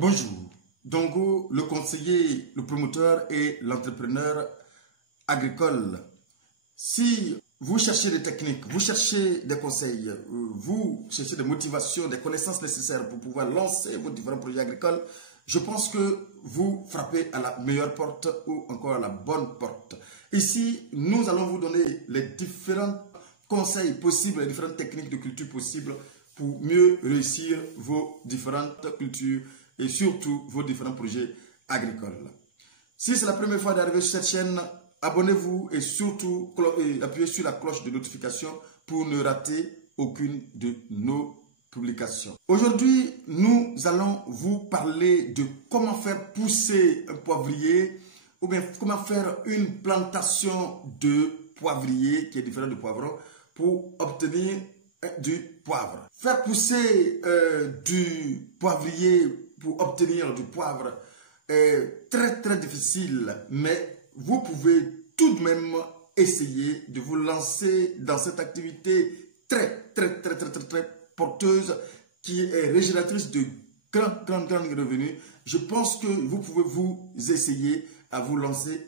Bonjour, Dongo, le conseiller, le promoteur et l'entrepreneur agricole. Si vous cherchez des techniques, vous cherchez des conseils, vous cherchez des motivations, des connaissances nécessaires pour pouvoir lancer vos différents projets agricoles, je pense que vous frappez à la meilleure porte ou encore à la bonne porte. Ici, nous allons vous donner les différents conseils possibles, les différentes techniques de culture possibles pour mieux réussir vos différentes cultures et surtout vos différents projets agricoles. Si c'est la première fois d'arriver sur cette chaîne, abonnez-vous et surtout appuyez sur la cloche de notification pour ne rater aucune de nos publications. Aujourd'hui, nous allons vous parler de comment faire pousser un poivrier ou bien comment faire une plantation de poivrier qui est différente de poivron pour obtenir du poivre. Faire pousser du poivrier pour obtenir du poivre est très difficile, mais vous pouvez tout de même essayer de vous lancer dans cette activité très porteuse qui est régénératrice de grands revenus. Je pense que vous pouvez vous essayer à vous lancer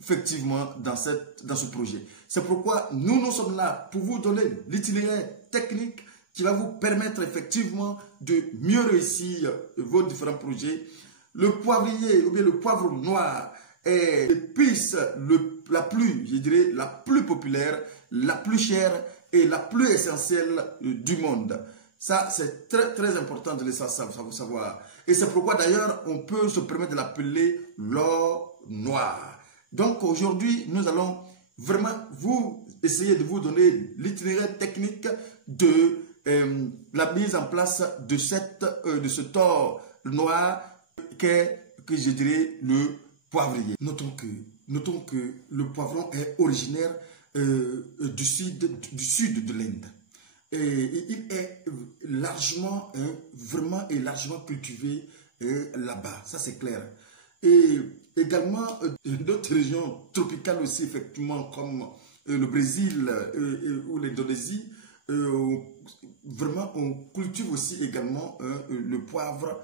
effectivement dans ce projet. C'est pourquoi nous sommes là pour vous donner l'itinéraire technique qui va vous permettre effectivement de mieux réussir vos différents projets. Le poivrier ou bien le poivre noir est l'épice la plus populaire, la plus chère et la plus essentielle du monde. Ça, c'est très important de le savoir. Et c'est pourquoi d'ailleurs, on peut se permettre de l'appeler l'or noir. Donc aujourd'hui, nous allons vraiment essayer de vous donner l'itinéraire technique de la mise en place de ce or noir qu'est, je dirais, le poivrier. Notons que le poivron est originaire du sud de l'Inde. Et il est largement cultivé là-bas, ça c'est clair. Et également d'autres régions tropicales aussi, effectivement, comme le Brésil ou l'Indonésie, vraiment on cultive aussi également le poivre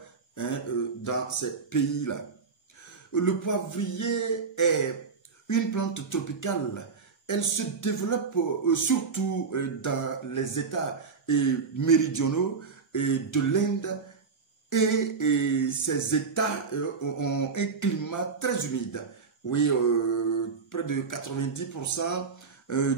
dans ces pays-là. Le poivrier est une plante tropicale. Elle se développe surtout dans les États méridionaux de l'Inde et ces États ont un climat très humide. Oui, près de 90%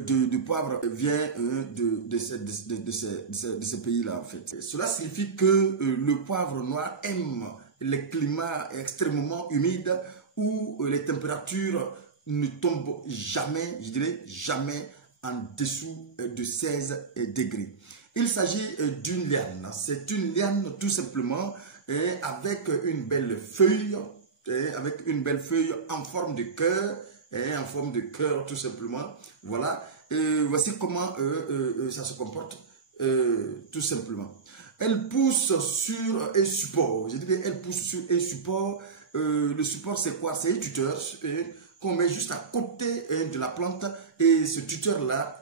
du poivre vient de ces pays-là en fait. Cela signifie que le poivre noir aime les climats extrêmement humides où les températures ne tombent jamais, je dirais jamais, en dessous de 16 degrés. Il s'agit d'une liane. C'est une liane tout simplement avec une belle feuille, en forme de cœur, tout simplement. Voilà. Voici comment ça se comporte tout simplement. Elle pousse sur un support. Je dirais elle pousse sur un support. Le support c'est quoi? C'est un tuteur qu'on met juste à côté de la plante et ce tuteur-là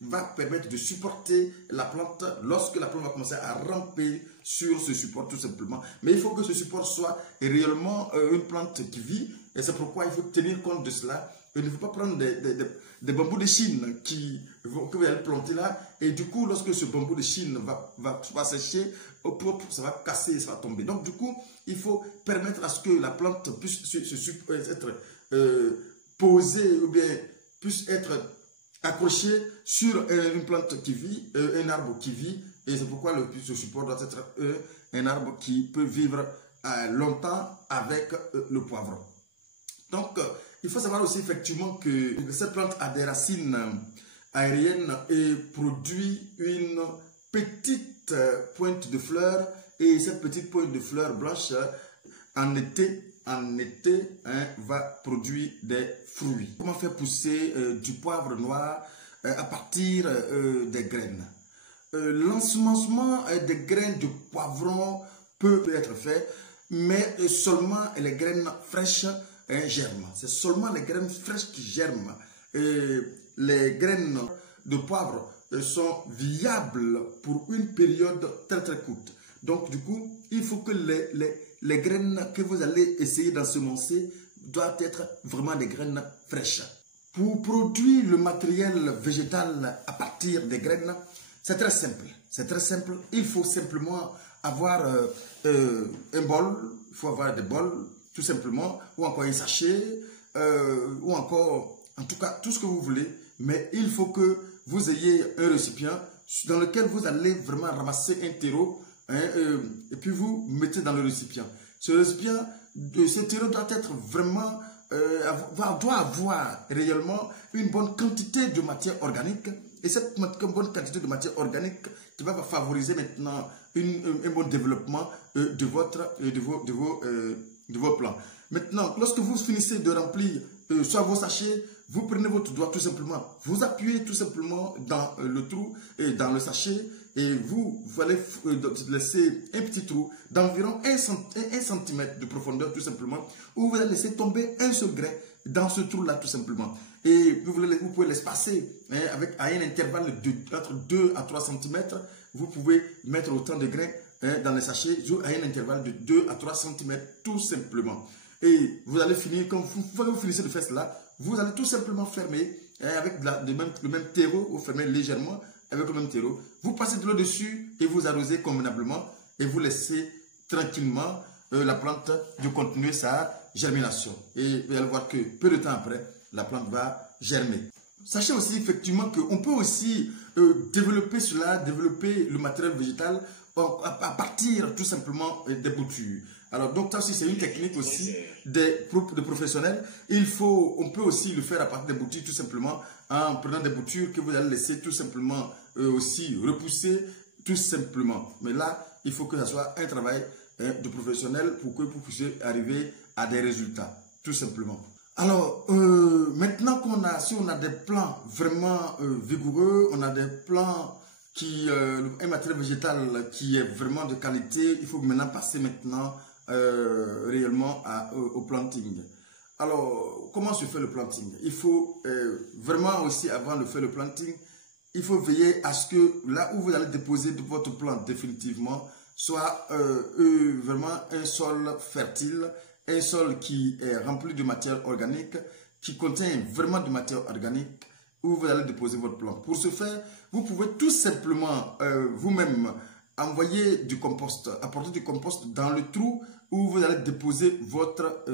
va permettre de supporter la plante lorsque la plante va commencer à ramper sur ce support tout simplement. Mais il faut que ce support soit réellement une plante qui vit et c'est pourquoi il faut tenir compte de cela. Il ne faut pas prendre des bambous de Chine que vous allez planter là et du coup lorsque ce bambou de Chine va sécher, ça va casser, ça va tomber. Donc du coup, il faut permettre à ce que la plante puisse être posée ou bien puisse être accrochée sur une plante qui vit, un arbre qui vit et c'est pourquoi ce support doit être un arbre qui peut vivre longtemps avec le poivron. Donc, il faut savoir aussi effectivement que cette plante a des racines aériennes et produit une petite pointe de fleurs et cette petite pointe de fleurs blanches en été va produire des fruits. Comment faire pousser du poivre noir à partir des graines? L'ensemencement des graines de poivron peut être fait, mais seulement les graines fraîches germent. C'est seulement les graines fraîches qui germent. Les graines de poivre sont viables pour une période très courte. Donc, du coup, il faut que les graines que vous allez essayer d'ensemencer doivent être vraiment des graines fraîches. Pour produire le matériel végétal à partir des graines, c'est très simple. C'est très simple. Il faut simplement avoir un bol. Il faut avoir des bols, tout simplement. Ou encore un sachet. Ou encore, en tout cas, tout ce que vous voulez. Mais il faut que vous ayez un récipient dans lequel vous allez vraiment ramasser un terreau. Et puis vous mettez dans le récipient. Ce récipient, ce terreau doit être vraiment... doit avoir réellement une bonne quantité de matière organique. Et cette bonne quantité de matière organique qui va favoriser maintenant un bon développement de vos plants. Maintenant, lorsque vous finissez de remplir soit vos sachets, vous prenez votre doigt tout simplement, vous appuyez tout simplement dans le trou et dans le sachet et vous allez laisser un petit trou d'environ 1 cm de profondeur tout simplement où vous allez laisser tomber un seul grain dans ce trou-là tout simplement. Et vous pouvez l'espacer à un intervalle entre 2 à 3 cm. Vous pouvez mettre autant de grains dans les sachets à un intervalle de 2 à 3 cm tout simplement. Et vous allez finir, quand vous finissez de faire cela, vous allez tout simplement fermer avec le même terreau, vous fermez légèrement avec le même terreau. Vous passez de l'eau dessus et vous arrosez convenablement et vous laissez tranquillement la plante de continuer sa germination. Et vous allez voir que peu de temps après, la plante va germer. Sachez aussi effectivement qu'on peut aussi développer le matériel végétal à partir tout simplement des boutures. Alors donc ça aussi c'est une technique aussi de professionnels. On peut aussi le faire à partir des boutures tout simplement en prenant des boutures que vous allez laisser tout simplement aussi repousser tout simplement. Mais là il faut que ce soit un travail de professionnel pour que vous puissiez arriver à des résultats tout simplement. Alors, maintenant si on a des plants vraiment vigoureux, on a des plants un matériel végétal qui est vraiment de qualité, il faut maintenant passer réellement au planting. Alors, comment se fait le planting? Il faut vraiment aussi, avant de faire le planting, il faut veiller à ce que là où vous allez déposer votre plante définitivement soit vraiment un sol fertile, un sol qui est rempli de matière organique, qui contient vraiment de matière organique, où vous allez déposer votre plante. Pour ce faire, vous pouvez tout simplement vous-même envoyer du compost, apporter du compost dans le trou où vous allez déposer votre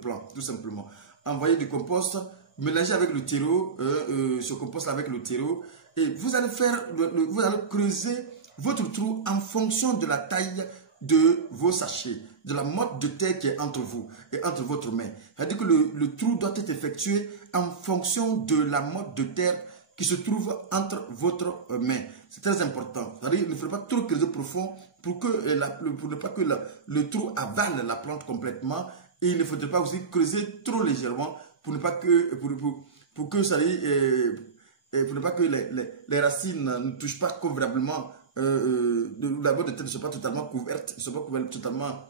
plant, tout simplement. Envoyez du compost, mélangez avec le terreau, ce compost avec le terreau, et vous allez creuser votre trou en fonction de la taille de vos sachets, de la motte de terre qui est entre vous et entre votre main. C'est-à-dire que le trou doit être effectué en fonction de la motte de terre qui se trouve entre votre main. C'est très important. C'est-à-dire qu'il ne faudrait pas trop creuser profond pour ne pas que le trou avale la plante complètement, et il ne faudrait pas aussi creuser trop légèrement pour ne pas que les racines ne touchent pas convenablement. La motte de terre ne soit pas totalement couverte, ne soit pas totalement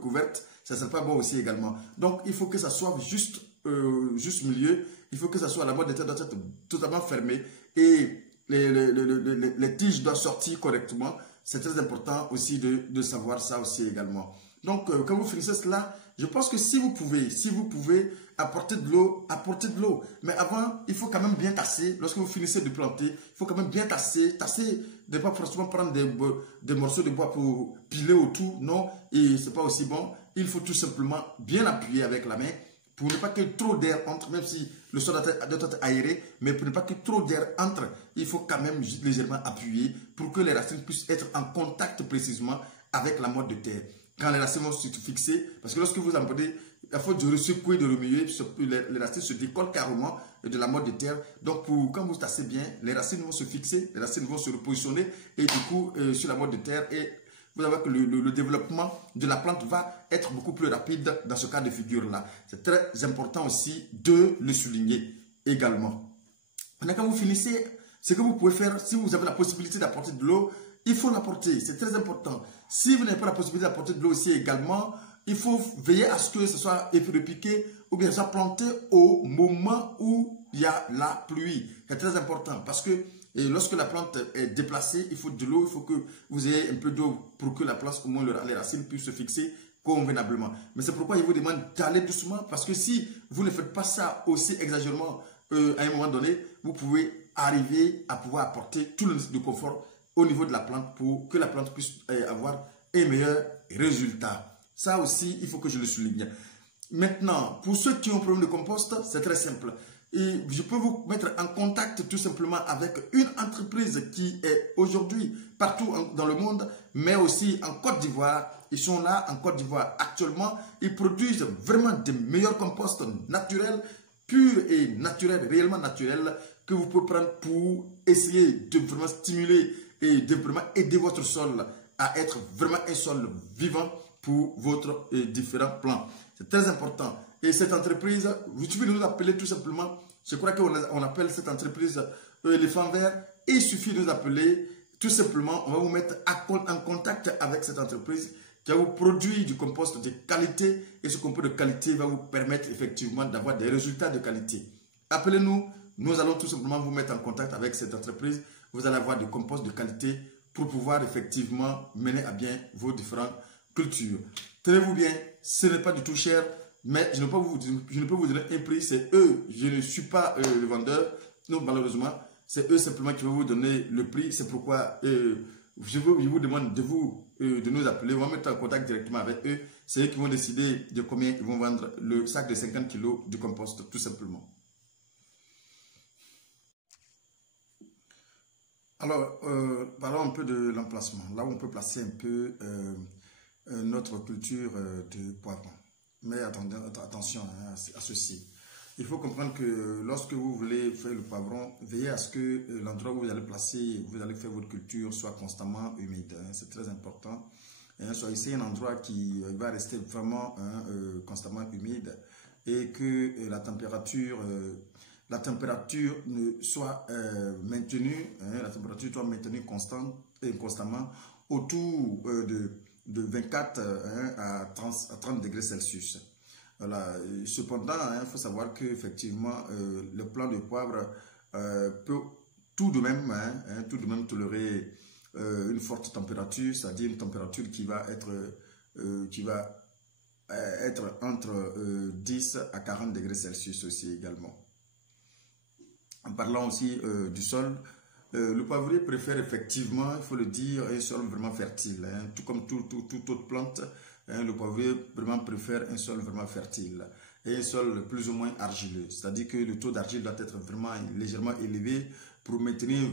couverte, ça ne serait pas bon aussi également. Donc il faut que ça soit juste milieu, il faut que ça soit, la motte de terre doit être totalement fermée et les tiges doivent sortir correctement. C'est très important aussi de savoir ça aussi également. Donc quand vous finissez cela, je pense que si vous pouvez apporter de l'eau, apportez de l'eau. Mais avant, il faut quand même bien tasser. Lorsque vous finissez de planter, il faut quand même bien tasser. Tasser, ne pas forcément prendre des morceaux de bois pour piler autour. Non, et c'est pas aussi bon. Il faut tout simplement bien appuyer avec la main pour ne pas que trop d'air entre, même si le sol doit être aéré, mais pour ne pas que trop d'air entre, il faut quand même légèrement appuyer pour que les racines puissent être en contact précisément avec la motte de terre. Quand les racines vont se fixer, parce que lorsque vous employez, à force de secouer, de remuer, les racines se décollent carrément de la motte de terre. Donc, quand vous tassez bien, les racines vont se fixer, les racines vont se repositionner et du coup, sur la motte de terre, et vous allez voir que le développement de la plante va être beaucoup plus rapide dans ce cas de figure-là. C'est très important aussi de le souligner également. Maintenant, quand vous finissez, ce que vous pouvez faire, si vous avez la possibilité d'apporter de l'eau, il faut l'apporter, c'est très important. Si vous n'avez pas la possibilité d'apporter de l'eau aussi également, il faut veiller à ce que ce soit repiqué ou bien soit planté au moment où il y a la pluie. C'est très important parce que Et lorsque la plante est déplacée, il faut de l'eau, il faut que vous ayez un peu d'eau pour que la plante, au moins les racines puissent se fixer convenablement. Mais c'est pourquoi il vous demande d'aller doucement, parce que si vous ne faites pas ça aussi exagérément à un moment donné, vous pouvez arriver à pouvoir apporter tout le confort au niveau de la plante pour que la plante puisse avoir un meilleur résultat. Ça aussi, il faut que je le souligne. Maintenant, pour ceux qui ont un problème de compost, c'est très simple. Et je peux vous mettre en contact tout simplement avec une entreprise qui est aujourd'hui partout dans le monde, mais aussi en Côte d'Ivoire. Ils sont là en Côte d'Ivoire actuellement. Ils produisent vraiment des meilleurs composts naturels, purs et naturels, réellement naturels, que vous pouvez prendre pour essayer de vraiment stimuler et de vraiment aider votre sol à être vraiment un sol vivant pour votre différents plans. C'est très important. Et cette entreprise, vous pouvez nous appeler tout simplement, je crois qu'on appelle cette entreprise Éléphant Vert. Et il suffit de nous appeler tout simplement, on va vous mettre en contact avec cette entreprise qui va vous produire du compost de qualité. Et ce compost de qualité va vous permettre effectivement d'avoir des résultats de qualité. Appelez-nous, nous allons tout simplement vous mettre en contact avec cette entreprise. Vous allez avoir du compost de qualité pour pouvoir effectivement mener à bien vos différentes cultures. Tenez-vous bien, ce n'est pas du tout cher, mais je ne peux pas vous donner un prix, c'est eux, je ne suis pas le vendeur, non malheureusement, c'est eux simplement qui vont vous donner le prix, c'est pourquoi je vous demande de nous appeler, on va mettre en contact directement avec eux, c'est eux qui vont décider de combien ils vont vendre le sac de 50 kg de compost, tout simplement. Alors, parlons un peu de l'emplacement, là où on peut placer un peu notre culture de poivron. Mais attendez, attention à ceci. Il faut comprendre que lorsque vous voulez faire le poivron, veillez à ce que l'endroit où vous allez placer, vous allez faire votre culture soit constamment humide. C'est très important. Choisissez un endroit qui va rester vraiment constamment humide et que la température ne soit maintenue, la température soit maintenue constamment autour de 24 à 30 degrés Celsius. Voilà. Cependant, il faut savoir qu'effectivement, le plant de poivre peut tout de même tolérer une forte température, c'est-à-dire une température qui va être entre 10 à 40 degrés Celsius aussi également. En parlant aussi du sol, le poivrier préfère effectivement, il faut le dire, un sol vraiment fertile. Tout comme toute autre plante, le poivrier vraiment préfère un sol vraiment fertile et un sol plus ou moins argileux. C'est-à-dire que le taux d'argile doit être vraiment légèrement élevé pour maintenir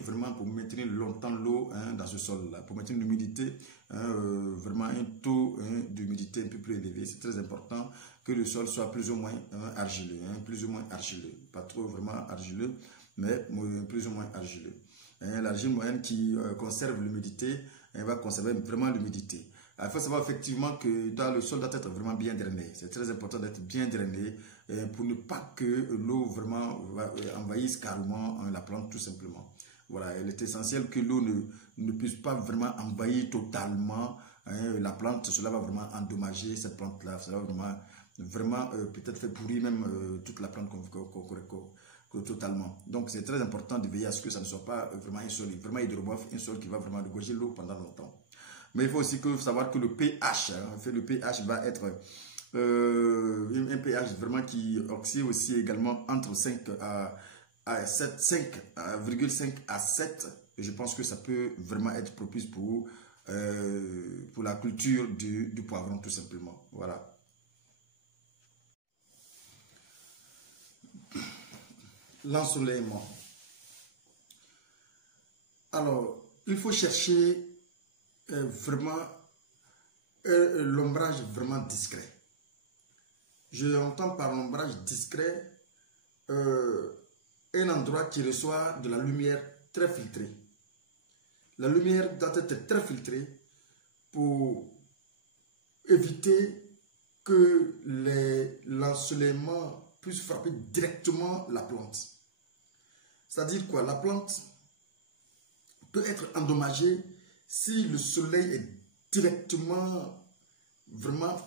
longtemps l'eau dans ce sol-là, pour maintenir l'humidité, vraiment un taux d'humidité un peu plus élevé. C'est très important que le sol soit plus ou moins argileux, pas trop vraiment argileux, mais plus ou moins argileux. L'argile moyenne qui conserve l'humidité, va conserver vraiment l'humidité. Il faut savoir effectivement que le sol doit être vraiment bien drainé. C'est très important d'être bien drainé pour ne pas que l'eau vraiment envahisse carrément la plante tout simplement. Voilà, il est essentiel que l'eau ne puisse pas vraiment envahir totalement la plante. Cela va vraiment endommager cette plante-là. Cela va vraiment peut-être faire pourrir même toute la plante totalement. Donc c'est très important de veiller à ce que ça ne soit pas vraiment un sol vraiment hydrobophe, un sol qui va vraiment dégorger l'eau pendant longtemps. Mais il faut aussi savoir que le pH, le pH va être un pH vraiment qui oscille aussi également entre 5 à 7, 5,5 à 7. Et je pense que ça peut vraiment être propice pour la culture du poivron tout simplement. Voilà. L'ensoleillement. Alors, il faut chercher vraiment l'ombrage vraiment discret. Je entends par l'ombrage discret un endroit qui reçoit de la lumière très filtrée. La lumière doit être très filtrée pour éviter que l'ensoleillement puisse frapper directement la plante. C'est-à-dire quoi? La plante peut être endommagée si le soleil est directement vraiment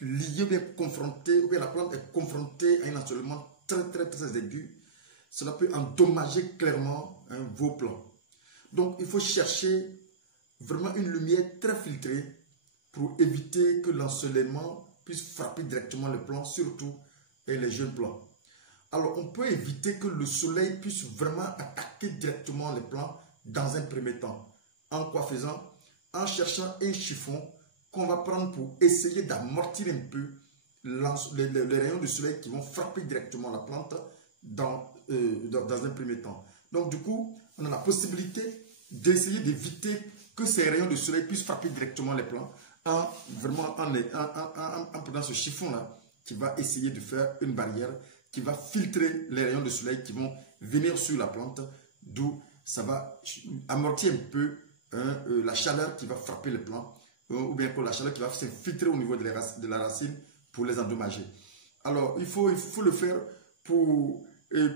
lié, bien confronté, ou bien la plante est confrontée à un ensoleillement très aigu. Cela peut endommager clairement vos plants. Donc, il faut chercher vraiment une lumière très filtrée pour éviter que l'ensoleillement puisse frapper directement le plant, surtout les jeunes plants. Alors, on peut éviter que le soleil puisse vraiment attaquer directement les plants dans un premier temps. En quoi faisant? En cherchant un chiffon qu'on va prendre pour essayer d'amortir un peu les rayons du soleil qui vont frapper directement la plante dans un premier temps. Donc, du coup, on a la possibilité d'essayer d'éviter que ces rayons de soleil puissent frapper directement les plants en prenant ce chiffon-là qui va essayer de faire une barrière qui va filtrer les rayons de soleil qui vont venir sur la plante, d'où ça va amortir un peu la chaleur qui va frapper les plants ou bien que la chaleur qui va s'infiltrer au niveau de la racine pour les endommager. Alors, il faut le faire pour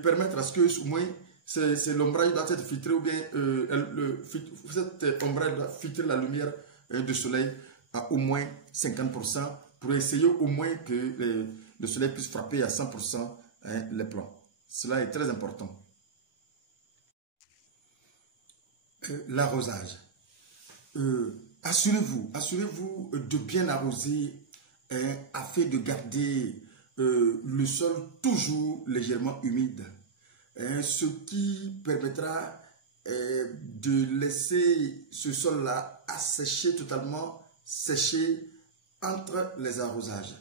permettre à ce que, au moins, l'ombrage doit être filtré ou bien cette ombrage doit filtrer la lumière du soleil à au moins 50% pour essayer au moins que le soleil puisse frapper à 100% les plants. Cela est très important. L'arrosage. Assurez-vous de bien arroser afin de garder le sol toujours légèrement humide. Ce qui permettra de laisser ce sol-là assécher totalement, sécher entre les arrosages.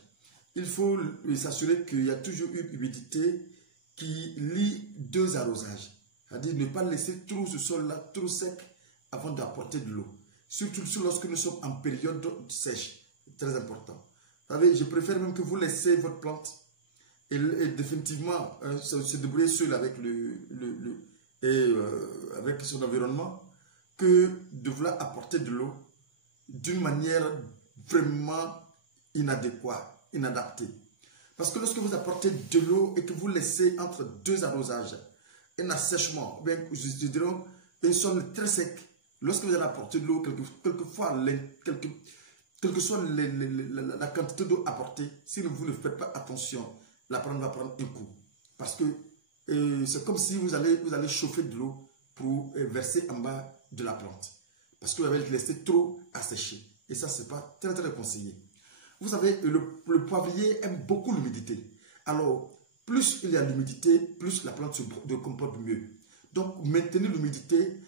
Il faut s'assurer qu'il y a toujours une humidité qui lie deux arrosages. C'est-à-dire ne pas laisser trop ce sol-là trop sec avant d'apporter de l'eau. Surtout lorsque nous sommes en période sèche. C'est très important. Vous savez, je préfère même que vous laissez votre plante et définitivement se débrouiller seul avec, avec son environnement que de vouloir apporter de l'eau d'une manière vraiment inadaptée. Parce que lorsque vous apportez de l'eau et que vous laissez entre deux arrosages un assèchement, bien, je dirais un sol très sec, lorsque vous allez apporter de l'eau, quelquefois, quelle que soit la quantité d'eau apportée, si vous ne faites pas attention, la plante va prendre un coup. Parce que c'est comme si vous allez chauffer de l'eau pour verser en bas de la plante. Parce que vous avez laissé trop assécher. Et ça, ce n'est pas très conseillé. Vous savez, le poivrier aime beaucoup l'humidité. Alors, plus il y a l'humidité, plus la plante se comporte mieux. Donc, maintenez l'humidité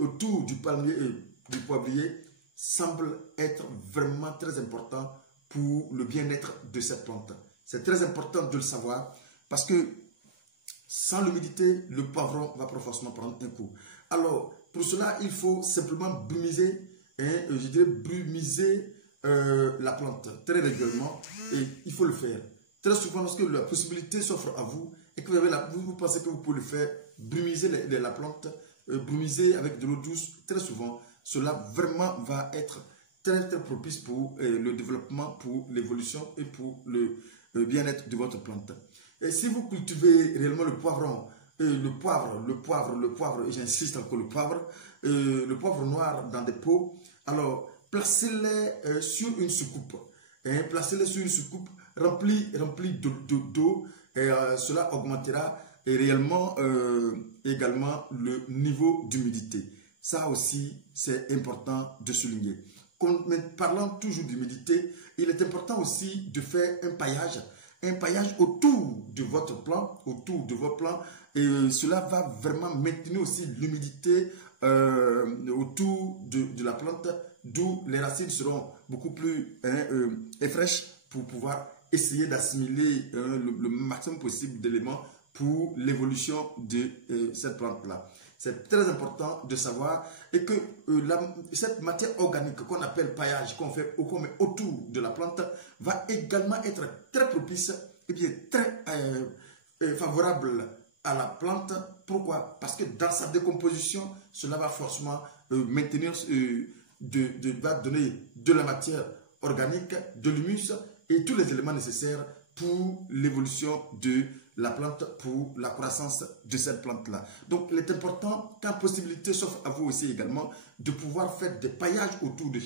autour du palmier et du poivrier semble être vraiment très important pour le bien-être de cette plante. C'est très important de le savoir parce que sans l'humidité, le poivron va forcément prendre un coup. Alors, pour cela, il faut simplement brumiser, la plante très régulièrement et il faut le faire. Très souvent, lorsque la possibilité s'offre à vous et que vous pensez que vous pouvez le faire, brumiser la plante, brumiser avec de l'eau douce, très souvent, cela vraiment va être très propice pour le développement, pour l'évolution et pour le bien-être de votre plante. Et si vous cultivez réellement le poivron, le poivre, et j'insiste encore le poivre noir dans des pots, alors placez-les sur une soucoupe. Placez-les sur une soucoupe remplie d'eau et cela augmentera réellement également le niveau d'humidité. Ça aussi, c'est important de souligner. Mais parlant toujours d'humidité, il est important aussi de faire un paillage autour de votre plant, autour de vos plants, et cela va vraiment maintenir aussi l'humidité autour de la plante, d'où les racines seront beaucoup plus fraîches pour pouvoir essayer d'assimiler le maximum possible d'éléments pour l'évolution de cette plante-là. C'est très important de savoir et que cette matière organique qu'on appelle paillage, qu'on met autour de la plante, va également être très propice et bien très favorable à la plante. Pourquoi? Parce que dans sa décomposition, cela va forcément maintenir, va donner de la matière organique, de l'humus et tous les éléments nécessaires pour l'évolution de la plante, pour la croissance de cette plante-là. Donc, il est important, quand possibilité s'offre à vous aussi également, de pouvoir faire des paillages autour de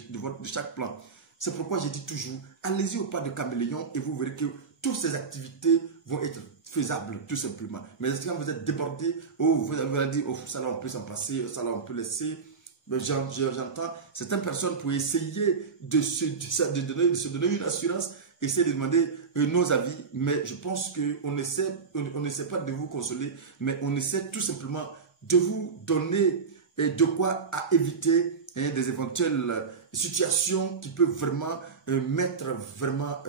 chaque plante. C'est pourquoi je dis toujours, allez-y au pas de caméléon et vous verrez que toutes ces activités vont être faisables, tout simplement. Mais quand vous êtes débordé, vous allez dire, oh, ça là on peut s'en passer, ça là on peut laisser. J'entends certaines personnes pour essayer de se donner une assurance, essayer de demander nos avis, mais je pense qu'on n'essaie pas de vous consoler, mais on essaie tout simplement de vous donner de quoi à éviter des éventuelles situations qui peuvent vraiment mettre vraiment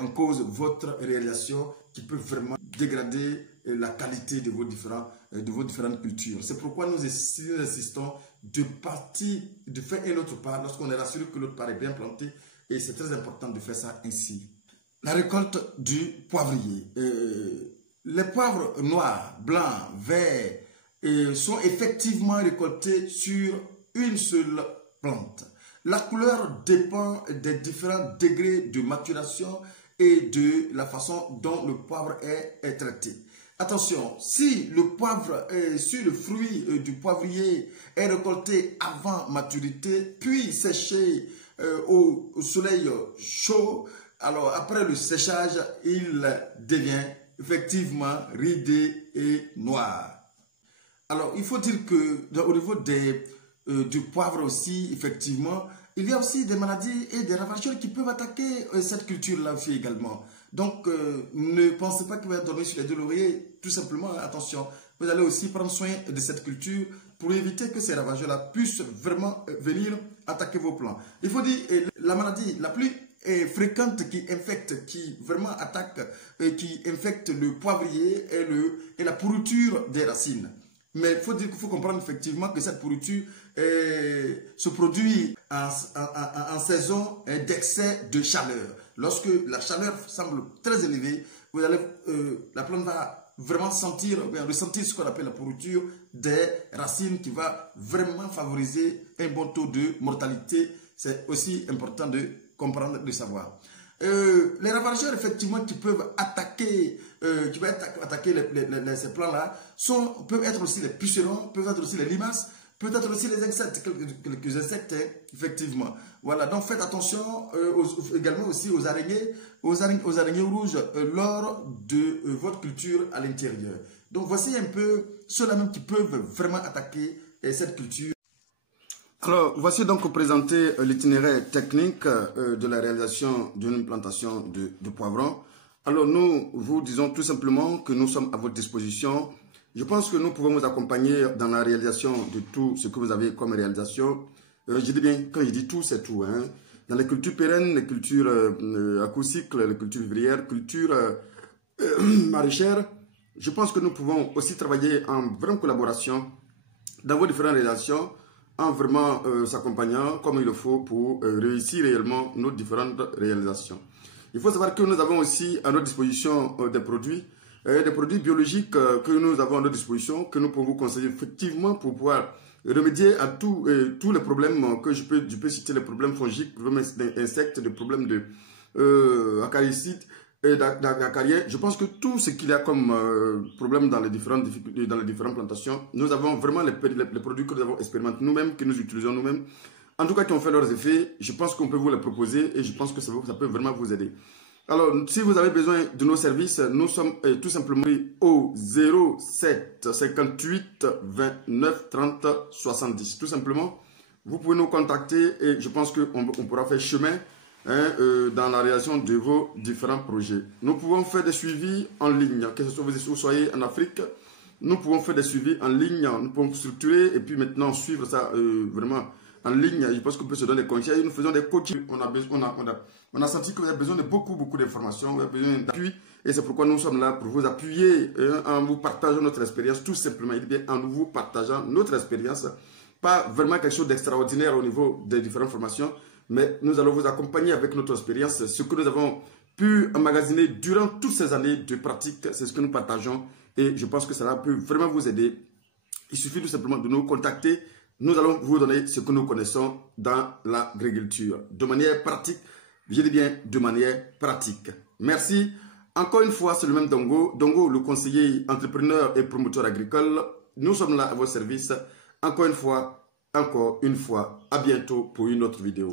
en cause votre réalisation, qui peuvent vraiment dégrader la qualité de vos différentes cultures. C'est pourquoi nous insistons de partir, de faire un autre pas lorsqu'on est rassuré que l'autre part est bien planté, et c'est très important de faire ça ainsi. La récolte du poivrier. Les poivres noirs, blancs, verts sont effectivement récoltés sur une seule plante. La couleur dépend des différents degrés de maturation et de la façon dont le poivre est traité. Attention, si le fruit du poivrier est récolté avant maturité, puis séché au soleil chaud, alors après le séchage, il devient effectivement ridé et noir. Alors, il faut dire que au niveau du poivre aussi, effectivement, il y a aussi des maladies et des ravageurs qui peuvent attaquer cette culture-là aussi également. Donc, ne pensez pas que vous allez dormir sur les deux lauriers. Tout simplement, attention, vous allez aussi prendre soin de cette culture pour éviter que ces ravageurs-là puissent vraiment venir attaquer vos plants. Il faut dire, la maladie la plus fréquente qui vraiment attaque, qui infecte le poivrier est la pourriture des racines. Mais il faut comprendre effectivement que cette pourriture se produit en saison d'excès de chaleur. Lorsque la chaleur semble très élevée, la plante va vraiment ressentir ce qu'on appelle la pourriture des racines, qui va vraiment favoriser un bon taux de mortalité. C'est aussi important de comprendre, de savoir. Les ravageurs effectivement qui peuvent attaquer, ces plants-là peuvent être aussi les pucerons, peuvent être aussi les limaces, peut-être aussi les insectes, quelques insectes, effectivement. Voilà, donc faites attention également aussi aux araignées rouges lors de votre culture à l'intérieur. Donc voici un peu ceux-là même qui peuvent vraiment attaquer cette culture. Alors, voici donc présenté l'itinéraire technique de la réalisation d'une plantation de poivrons. Alors, nous vous disons tout simplement que nous sommes à votre disposition. Je pense que nous pouvons vous accompagner dans la réalisation de tout ce que vous avez comme réalisation. Je dis bien, quand je dis tout, c'est tout. Hein. Dans les cultures pérennes, les cultures à court cycle, les cultures vivrières, cultures maraîchères, je pense que nous pouvons aussi travailler en vraie collaboration dans vos différentes réalisations, en vraiment s'accompagnant comme il le faut pour réussir réellement nos différentes réalisations. Il faut savoir que nous avons aussi à notre disposition des produits biologiques que nous avons à notre disposition, que nous pouvons vous conseiller effectivement pour pouvoir remédier à tous les problèmes que je peux citer, les problèmes fongiques, les problèmes d'insectes, les problèmes de acaricides et d'acariens. Je pense que tout ce qu'il y a comme problème dans les différentes difficultés, dans les différentes plantations, nous avons vraiment les produits que nous avons expérimentés nous-mêmes, que nous utilisons nous-mêmes, en tout cas qui ont fait leurs effets. Je pense qu'on peut vous les proposer et je pense que ça peut vraiment vous aider. Alors, si vous avez besoin de nos services, nous sommes tout simplement au 07 58 29 30 70. Tout simplement, vous pouvez nous contacter et je pense qu'on pourra faire chemin dans la réalisation de vos différents projets. Nous pouvons faire des suivis en ligne, que ce soit vous soyez en Afrique, nous pouvons faire des suivis en ligne, nous pouvons structurer et puis maintenant suivre ça vraiment en ligne. Je pense qu'on peut se donner des conseils. Nous faisons des coachings. On a senti que vous avez besoin de beaucoup d'informations, vous avez besoin d'appui. Et c'est pourquoi nous sommes là pour vous appuyer en vous partageant notre expérience, tout simplement. Il dit bien en vous partageant notre expérience. Pas vraiment quelque chose d'extraordinaire au niveau des différentes formations, mais nous allons vous accompagner avec notre expérience. Ce que nous avons pu emmagasiner durant toutes ces années de pratique, c'est ce que nous partageons. Et je pense que cela peut vraiment vous aider. Il suffit tout simplement de nous contacter. Nous allons vous donner ce que nous connaissons dans l'agriculture. De manière pratique, je dis bien de manière pratique. Merci. Encore une fois, c'est le même Dongo. Dongo, le conseiller entrepreneur et promoteur agricole. Nous sommes là à vos services. Encore une fois, à bientôt pour une autre vidéo.